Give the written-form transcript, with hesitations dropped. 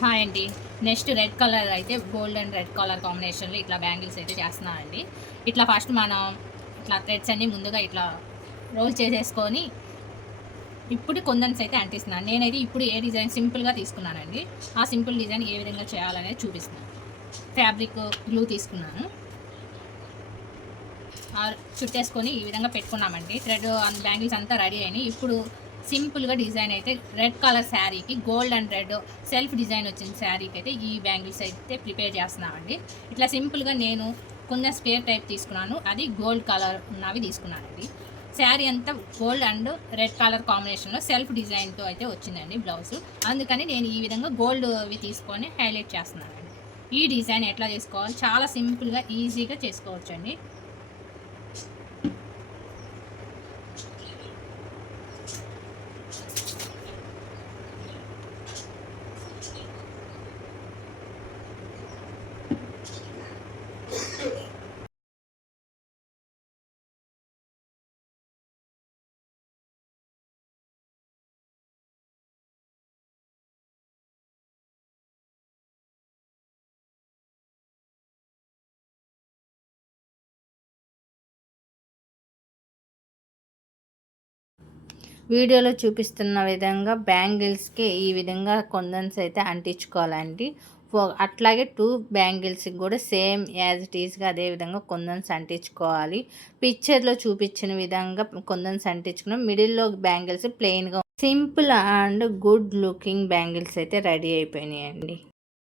Hi అండి. Next red colour అయితే gold and red colour కాంబినేషన్‌లో ఇట్లా బ్యాంగిల్స్ అయితే చేస్తున్నానండి. ఇట్లా ఫస్ట్ మనం ఇట్లా థ్రెడ్స్ అన్నీ ముందుగా ఇట్లా రోల్ చేసేసుకొని ఇప్పుడు కుందన్స్ అయితే అంటిస్తున్నాను. నేనైతే ఇప్పుడు ఏ డిజైన్ సింపుల్‌గా తీసుకున్నానండి. ఆ సింపుల్ డిజైన్ ఏ విధంగా చేయాలనేది చూపిస్తున్నాను. ఫ్యాబ్రిక్ గ్లూ తీసుకున్నాను. చుట్టేసుకొని ఈ విధంగా పెట్టుకున్నామండి. థ్రెడ్ అండ్ బ్యాంగిల్స్ అంతా రెడీ అయినాయి. ఇప్పుడు సింపుల్‌గా డిజైన్ అయితే రెడ్ కలర్ శారీకి gold and red self design వచ్చిన శారీకి అయితే ఈ బ్యాంగిల్స్ అయితే ప్రిపేర్ చేస్తున్నామండి. ఇట్లా సింపుల్‌గా నేను కొంచెం స్క్వేర్ టైప్ తీసుకున్నాను. అది గోల్డ్ కలర్ ఉన్నవి తీసుకున్నానండి. శారీ అంతా గోల్డ్ అండ్ రెడ్ కలర్ కాంబినేషన్‌లో సెల్ఫ్ డిజైన్‌తో అయితే వచ్చిందండి బ్లౌజు. అందుకని నేను ఈ విధంగా గోల్డ్‌వి తీసుకొని హైలైట్ చేస్తున్నానండి. ఈ డిజైన్ ఎట్లా చేసుకోవాలి? చాలా సింపుల్‌గా, ఈజీగా చేసుకోవచ్చండి. వీడియోలో చూపిస్తున్న విధంగా బ్యాంగిల్స్కి ఈ విధంగా కొందన్స్ అయితే అంటించుకోవాలండి. అట్లాగే 2 బ్యాంగిల్స్కి కూడా సేమ్ యాజ్ ఇట్ ఈస్గా అదే విధంగా కొందన్స్ అంటించుకోవాలి. పిక్చర్లో చూపించిన విధంగా కొందన్స్ అంటించుకున్నాం. మిడిల్లో బ్యాంగిల్స్ ప్లెయిన్గా simple and good looking bangles అయితే రెడీ అయిపోయినాయండి.